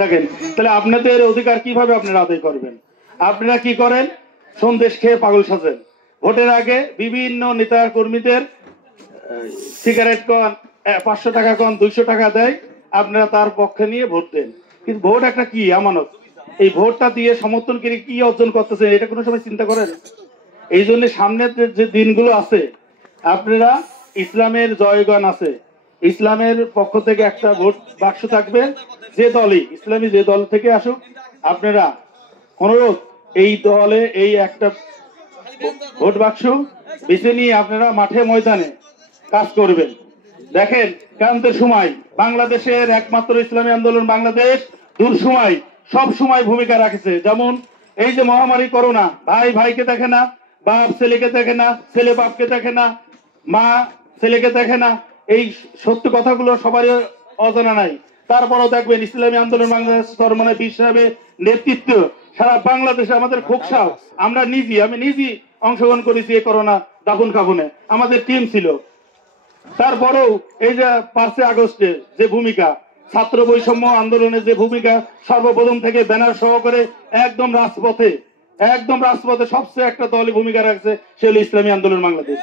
দেখেন, তাহলে আপনাদের অধিকার কিভাবে আপনারা আদায় করবেন? আপনারা কি করেন? সন্দেশ খেয়ে পাগল সাজেন। ভোটের আগে বিভিন্ন নেতা কর্মীদের সিগারেট কন, 500 টাকা কন, 200 টাকা দেয়, আপনারা তার পক্ষে নিয়ে ভোট দেন। কিন্তু ভোট একটা কি আমানত, এই ভোটটা দিয়ে সমর্থন করে কি অর্জন করতেছে এটা কোনো সময় চিন্তা করেন? এই জন্য সামনের যে দিনগুলো আছে, আপনারা ইসলামের জয়গান আছে, ইসলামের পক্ষ থেকে একটা ভোট বাক্স থাকবে, যে দলই ইসলামী যে দল থেকে আসুক, আপনারা অনুরোধ এই দলে এই একটা ভোট বাক্স বেছে নিয়ে আপনারা মাঠে ময়দানে কাজ করবেন। দেখেন, ক্রান্তের সময় বাংলাদেশের একমাত্র ইসলামী আন্দোলন বাংলাদেশ দূর সময় সব সময় ভূমিকা রাখেছে। যেমন এই যে মহামারী করোনা, ভাই ভাইকে দেখে না, বাপ ছেলেকে দেখে না, ছেলে বাপকে দেখে না, মা ছেলেকে দেখে না, এই সত্য কথাগুলো সবারই অজানা নাই। তারপরও দেখবেন ইসলামী আন্দোলন বাংলাদেশ মানে বীর সাহেবের নেতৃত্ব সারা বাংলাদেশে আমাদের খোকসা, আমরা আমি নিজে অংশগ্রহণ করেছি এই করোনা দাফন কাফনে, আমাদের টিম ছিল। তারপরেও এই যে 5 আগস্টে যে ভূমিকা, ছাত্র বৈষম্য আন্দোলনের যে ভূমিকা, সর্বপ্রথম থেকে ব্যানার সহ করে একদম রাজপথে সবচেয়ে একটা দলই ভূমিকা রাখছে, সে হলো ইসলামী আন্দোলন বাংলাদেশ।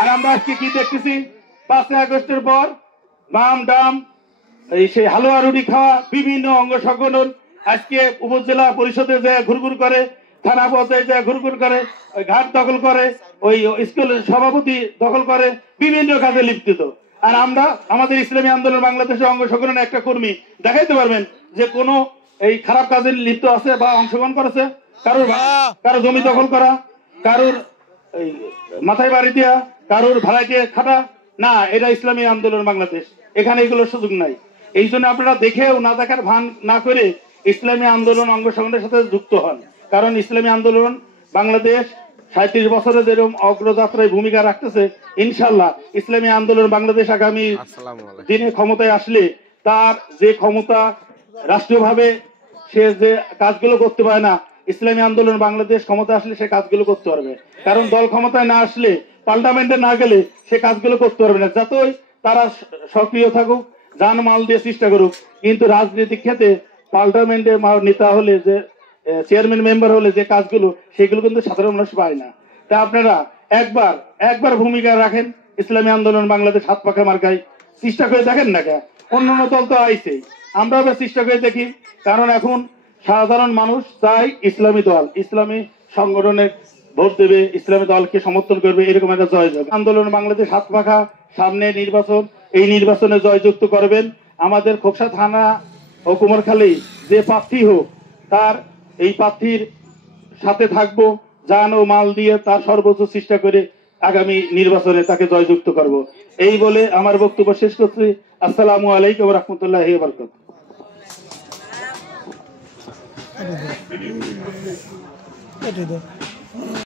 আর আমরা আজকে কি দেখতেছি? 5 আগস্টের পর বাম ডাম এই সেই হালুয়া রুটি খাওয়া বিভিন্ন অঙ্গ সংগঠন আজকে উপজেলা পরিষদে যে ঘুরঘুর করে, থানা পর্যায়ে যে ঘুরঘুর করে, ওই ঘাট দখল করে, ওই স্কুলের সভাপতি দখল করে, বিভিন্ন কাজে লিপ্ত। আর আমরা আমাদের ইসলামী আন্দোলন বাংলাদেশের অঙ্গ সংগঠনের একটা কর্মী দেখাইতে পারবেন যে কোনো এই খারাপ কাজে লিপ্ত আছে বা অংশগ্রহণ করেছে? কারোর জমি দখল করা, কারোর এই মাথায় বাড়ি দেওয়া, কারোর ভাড়ায় দিয়ে খাটা না, এটা ইসলামী আন্দোলন বাংলাদেশ, এখানে এগুলোর সুযোগ নাই। এই জন্য আপনারা দেখেও না দেখার ভান না করে ইসলামী আন্দোলন অঙ্গ সংগঠনের সাথে যুক্ত হন। কারণ ইসলামী আন্দোলন বাংলাদেশ 37 বছরে যেরকম অগ্রযাত্রায় ভূমিকা রাখতেছে, ইনশাল্লাহ ইসলামী আন্দোলন বাংলাদেশ আগামী দিনে ক্ষমতায় আসলে তার যে ক্ষমতা, রাষ্ট্রীয়ভাবে সে যে কাজগুলো করতে পারে না, ইসলামী আন্দোলন বাংলাদেশ ক্ষমতা আসলে সে কাজগুলো করতে পারবে। কারণ দল ক্ষমতায় না আসলে, পার্লামেন্টে না গেলে সে কাজগুলো করতে পারবে না। যতই তারা সক্রিয় থাকুক, জান মাল দিয়ে চেষ্টা করুক, কিন্তু রাজনৈতিক ক্ষেত্রে পার্লামেন্টে নেতা হলে, যে চেয়ারম্যান মেম্বার হলে যে কাজগুলো, সেগুলো কিন্তু সাধারণ মানুষ পায় না। তা আপনারা একবার ভূমিকা রাখেন ইসলামী আন্দোলন বাংলাদেশ হাত পাখা মার্কায়, চেষ্টা করে দেখেন না কেন? অন্যান্য দল তো আইছে, আমরা চেষ্টা করে দেখি। কারণ এখন সাধারণ মানুষ চাই ইসলামী দল, ইসলামী সংগঠনের ভোট দেবে, ইসলামী দলকে সমর্থন করবে, এরকম একটা জয়যোগ আন্দোলন বাংলাদেশ হাত পাখা। সামনে নির্বাচন, এই নির্বাচনে জয়যুক্ত করবেন। আমাদের খোকসা থানা ও কুমারখালী যে প্রার্থী হোক, তার এই প্রার্থীর সাথে থাকবো, জান ও মাল দিয়ে তার সর্বোচ্চ চেষ্টা করে আগামী নির্বাচনে তাকে জয়যুক্ত করব। এই বলে আমার বক্তব্য শেষ করছি। আসসালামু আলাইকুম ওয়া রাহমাতুল্লাহি ওয়া বারাকাতুহু।